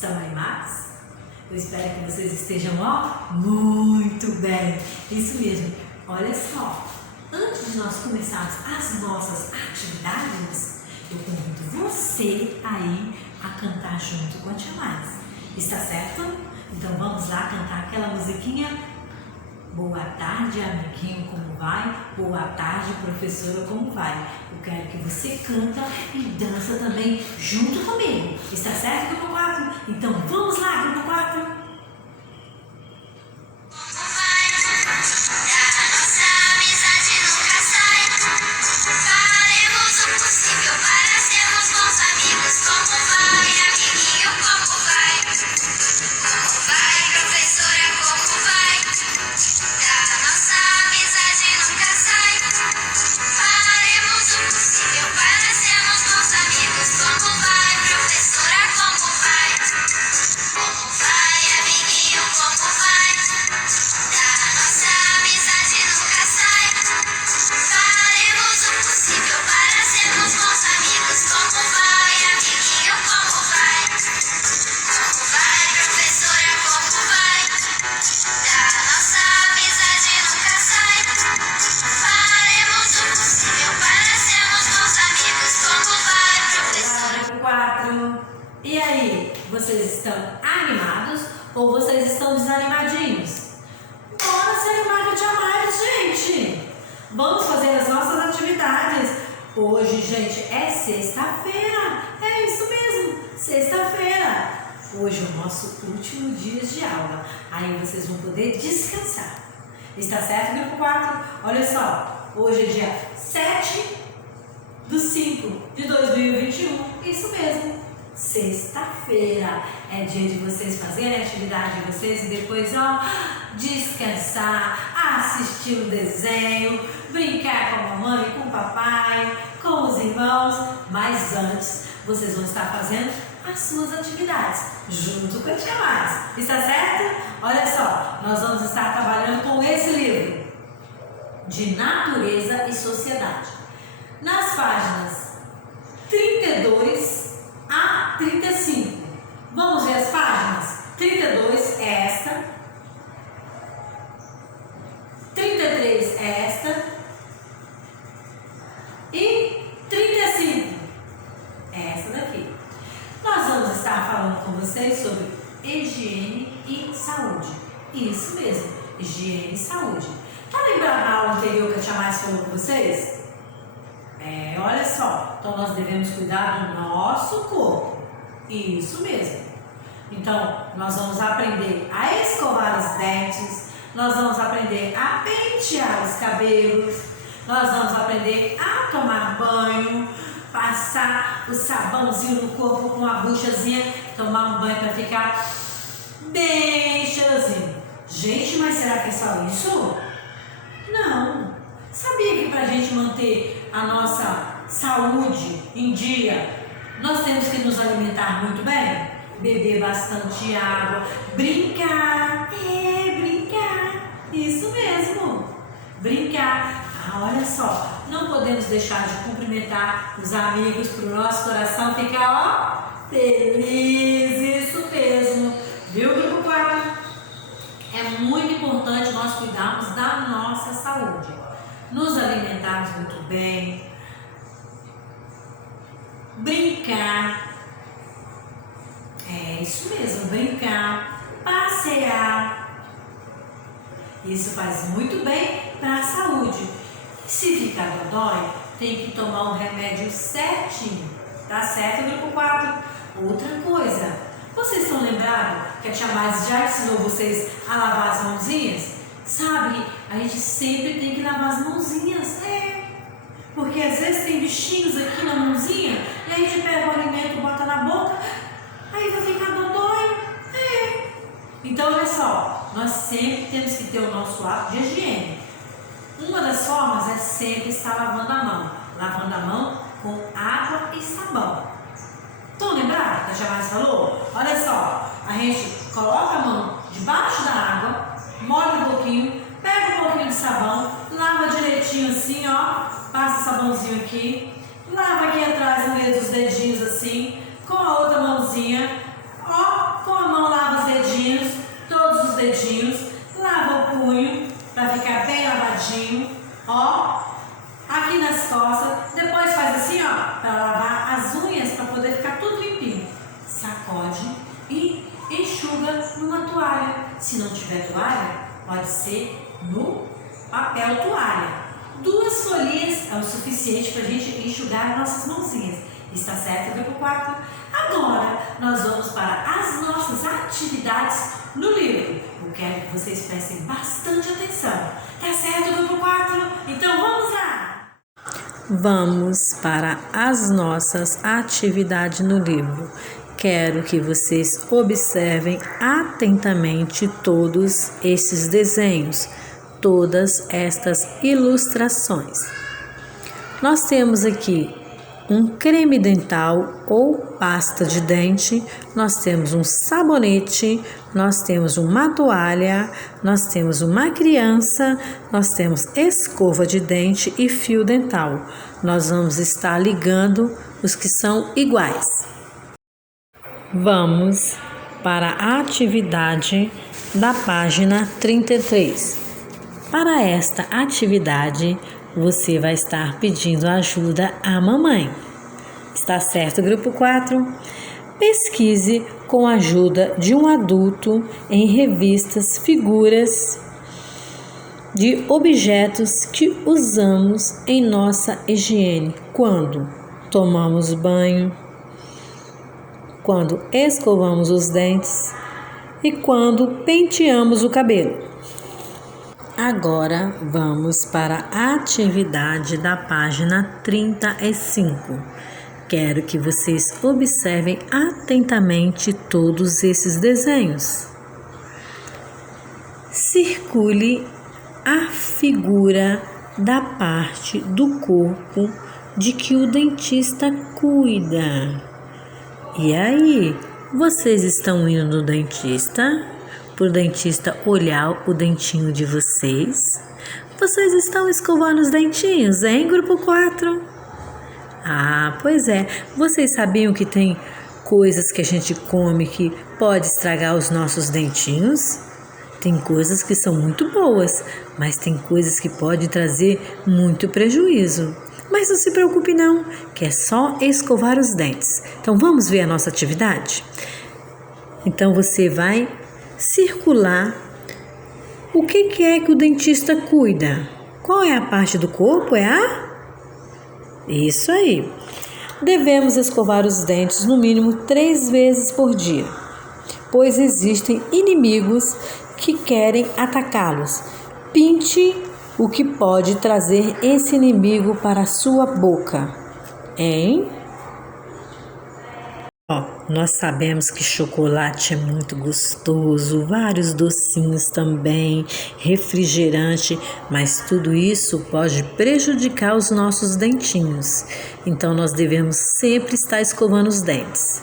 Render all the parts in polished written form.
Estão animados? Eu espero que vocês estejam, muito bem. Isso mesmo. Olha só, antes de nós começarmos as nossas atividades, eu convido você aí a cantar junto com a Tia Mais. Está certo? Então vamos lá cantar aquela musiquinha. Boa tarde, amiguinho, como vai? Boa tarde, professora, como vai? Eu quero que você canta e dança também junto comigo. Está certo, grupo 4? Então vamos lá, grupo 4. E aí, vocês estão animados ou vocês estão desanimadinhos? Bora se animar com a Tia Mais, gente! Vamos fazer as nossas atividades. Hoje, gente, é sexta-feira. É isso mesmo, sexta-feira. Hoje é o nosso último dia de aula. Aí vocês vão poder descansar. Está certo, grupo 4? Olha só, hoje é dia 7/5/2021. Isso mesmo. Sexta-feira é dia de vocês fazerem a atividade de vocês e depois, descansar, assistir um desenho, brincar com a mamãe, com o papai, com os irmãos. Mas antes, vocês vão estar fazendo as suas atividades junto com a Tia Mais. Está certo? Olha só, nós vamos estar trabalhando com esse livro de Natureza e Sociedade. Nas páginas 32 a 35. Vamos ver as páginas? 32 é esta, 33 é esta e 35 é essa daqui. Nós vamos estar falando com vocês sobre higiene e saúde. Isso mesmo, higiene e saúde. Tá lembrando a aula anterior que a Tia Mais falou com vocês? Olha só, então nós devemos cuidar do nosso corpo. Isso mesmo. Então, nós vamos aprender a escovar os dentes, nós vamos aprender a pentear os cabelos, nós vamos aprender a tomar banho, passar o sabãozinho no corpo com a buchazinha, tomar um banho para ficar bem cheirosinho. Gente, mas será que é só isso? Não. Sabia que para a gente manter a nossa saúde em dia, nós temos que nos alimentar muito bem? Beber bastante água, brincar, brincar, isso mesmo, brincar. Olha só, não podemos deixar de cumprimentar os amigos para o nosso coração ficar, feliz, isso mesmo, viu, grupo 4? É muito importante nós cuidarmos da nossa saúde, nos alimentarmos muito bem, brincar, isso mesmo, brincar, passear, isso faz muito bem para a saúde. E se ficar dodói, tem que tomar um remédio certinho, tá certo, grupo 4? Outra coisa, vocês estão lembrados que a Tia Mais já ensinou vocês a lavar as mãozinhas? Sabe, a gente sempre tem que lavar as mãozinhas, porque às vezes tem bichinhos aqui na mãozinha e a gente pega o alimento, bota na boca, aí vai ficar dodói. Então, olha só, nós sempre temos que ter o nosso ato de higiene. Uma das formas é sempre estar lavando a mão com água e sabão. Estão lembrados que a Tia Mais falou? Olha só, a gente coloca a mão debaixo da água, molha um pouquinho, pega um pouquinho de sabão, lava direitinho assim, passa o sabãozinho aqui, lava aqui atrás no meio dos dedinhos assim, com a outra mãozinha, toalha. Se não tiver toalha, pode ser no papel toalha. 2 folhinhas é o suficiente para a gente enxugar nossas mãozinhas. Está certo, grupo 4? Agora, nós vamos para as nossas atividades no livro. Eu quero que vocês prestem bastante atenção. Tá certo, grupo 4? Então, vamos lá! Vamos para as nossas atividades no livro. Quero que vocês observem atentamente todos esses desenhos, todas estas ilustrações. Nós temos aqui um creme dental ou pasta de dente, nós temos um sabonete, nós temos uma toalha, nós temos uma criança, nós temos escova de dente e fio dental. Nós vamos estar ligando os que são iguais. Vamos para a atividade da página 33. Para esta atividade, você vai estar pedindo ajuda à mamãe. Está certo, grupo 4? Pesquise com a ajuda de um adulto em revistas figuras de objetos que usamos em nossa higiene quando tomamos banho, quando escovamos os dentes e quando penteamos o cabelo. Agora vamos para a atividade da página 35. Quero que vocês observem atentamente todos esses desenhos. Circule a figura da parte do corpo de que o dentista cuida. E aí, vocês estão indo no dentista? Para o dentista olhar o dentinho de vocês? Vocês estão escovando os dentinhos, hein, grupo 4? Ah, pois é. Vocês sabiam que tem coisas que a gente come que pode estragar os nossos dentinhos? Tem coisas que são muito boas, mas tem coisas que podem trazer muito prejuízo. Mas não se preocupe não, que é só escovar os dentes. Então vamos ver a nossa atividade? Então você vai circular. O que é que o dentista cuida? Qual é a parte do corpo? Isso aí. Devemos escovar os dentes no mínimo 3 vezes por dia, pois existem inimigos que querem atacá-los. Pinte o que pode trazer esse inimigo para a sua boca, hein? Nós sabemos que chocolate é muito gostoso, vários docinhos também, refrigerante, mas tudo isso pode prejudicar os nossos dentinhos. Então nós devemos sempre estar escovando os dentes.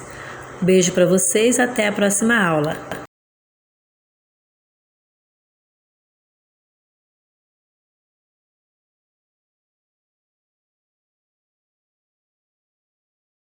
Beijo para vocês, até a próxima aula.